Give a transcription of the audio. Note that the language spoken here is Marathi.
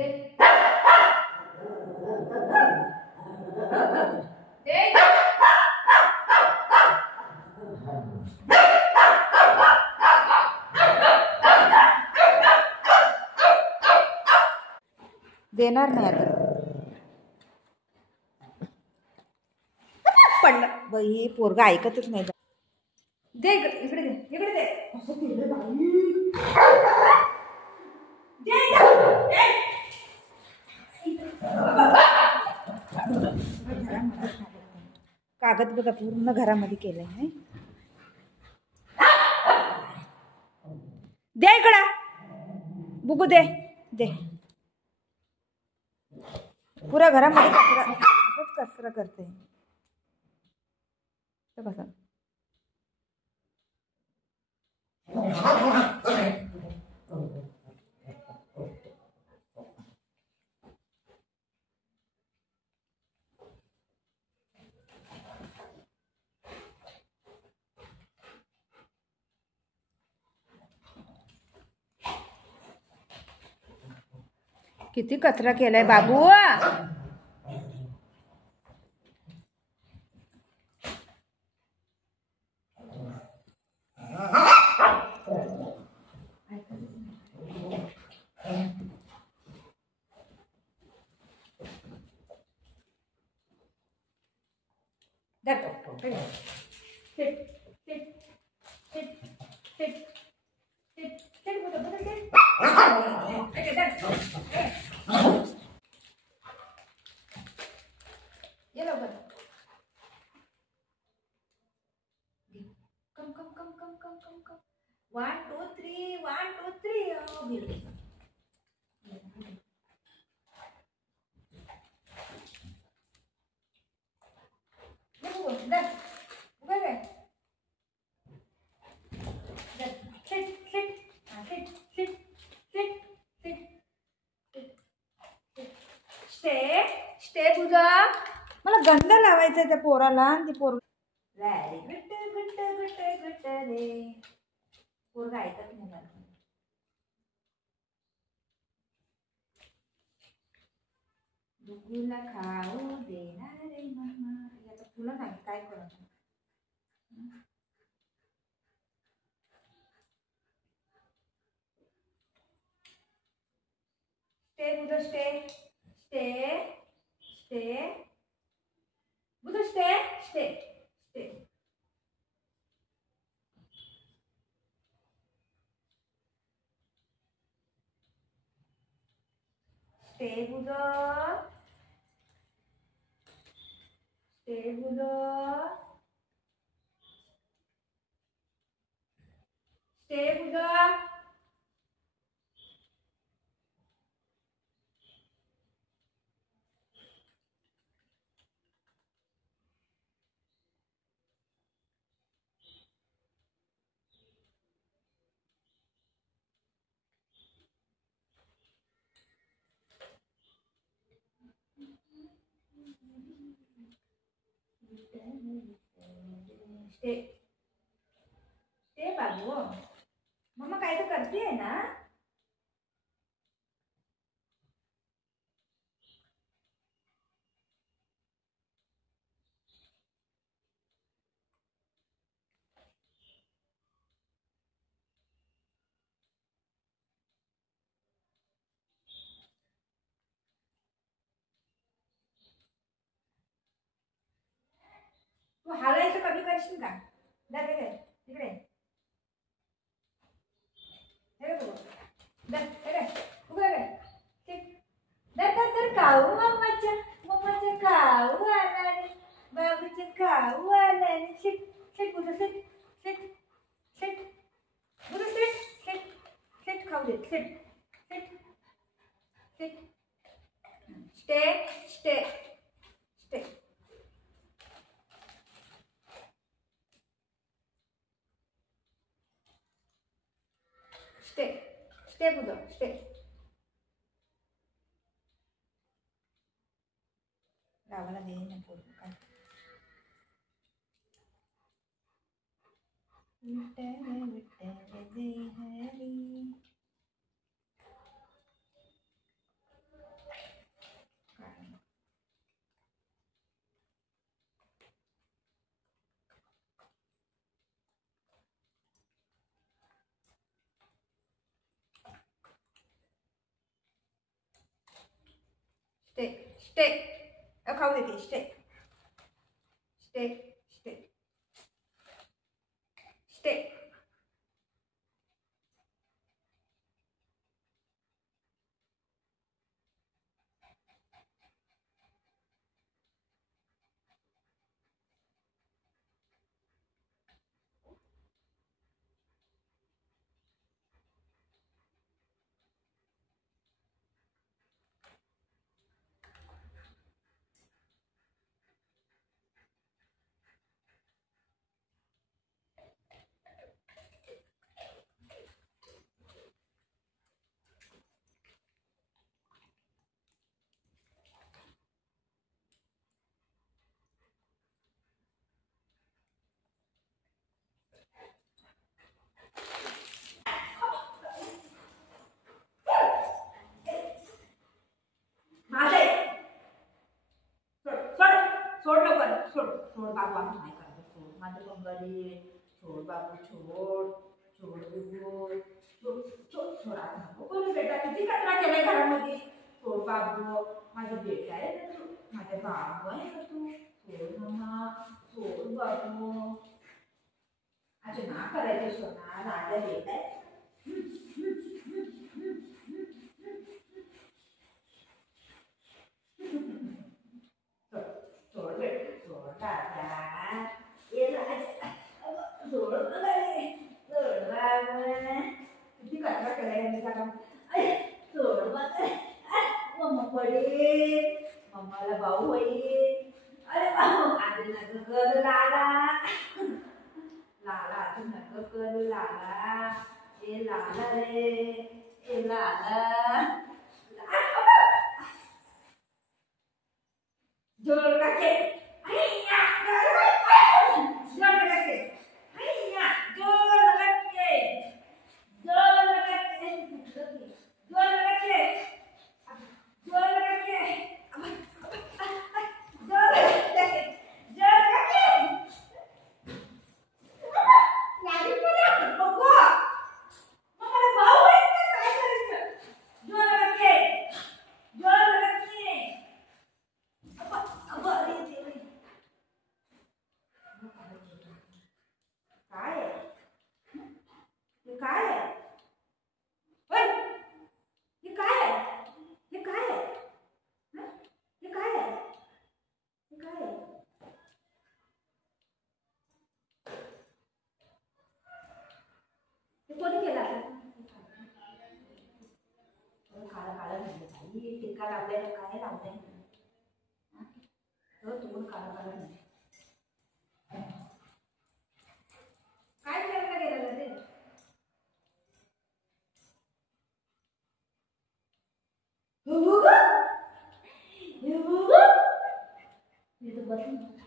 दे देणार नाही आता पडलं बाई पोरगा ऐकतच नाही दे इकडे दे इकडे दे असं केलं कागद बघा पूर्ण घरामध्ये केलंय नाही दे इकडं बुगू दे दे पुरा घरामध्ये कचरा असंच कचरा करते बघा किती कचरा केलाय बाबू come. 1, 2, 3, 1, 2, 3. Oh, beautiful. स्टे पूजा मला गंध लावायचा त्या पोराला आणि ती पोर व्हेरी गुड रे पोरगा ऐकत नाही मला बुगूला खाऊ देणार रे मम्मा आता तुला नाही काय करायचं स्टे बुधा स्टे बुधा स्टे बुधा स्टे बाबू मम्मा काय तर करते ना तू हालायचं कमी करशील का तिकडे खाऊ मम्माच्या खाऊ आला बाबूच्या खाऊ आला शेट बुधा शेट खाऊ दे शेट स्टे बुधा स्टे रावाला दे ना पोरं काय विठ्ठल दे हरी स्टे स्टे खाऊ देते स्टे स्टे स्टे स्टे सोड लवकर सोड सोड बाबू आम्ही नाही करायचं सोड माझं बंगाली सोड बाबू छोड छोड बिबू सोड सोड सोड आता नको करू बेटा किती कचरा केलाय घरामध्ये सोड बाबू माझा बेटा आहे ना तू माझा बाबू आहे ना तू सोड मम्मा सोड बाबू अच्छा ना करायचं सोना राजा बेटा आहे मम्माला भाऊ होईल अरे आधी नग कर लाला लाला आधी नग कर लाला ए लाला रे ए लाला जोर काके कोणी केला काळा काळा झाले टिक्का लावलेला काय लावलंय तोंड काळा काळा झाले काय करायला गेलेलं ते बसून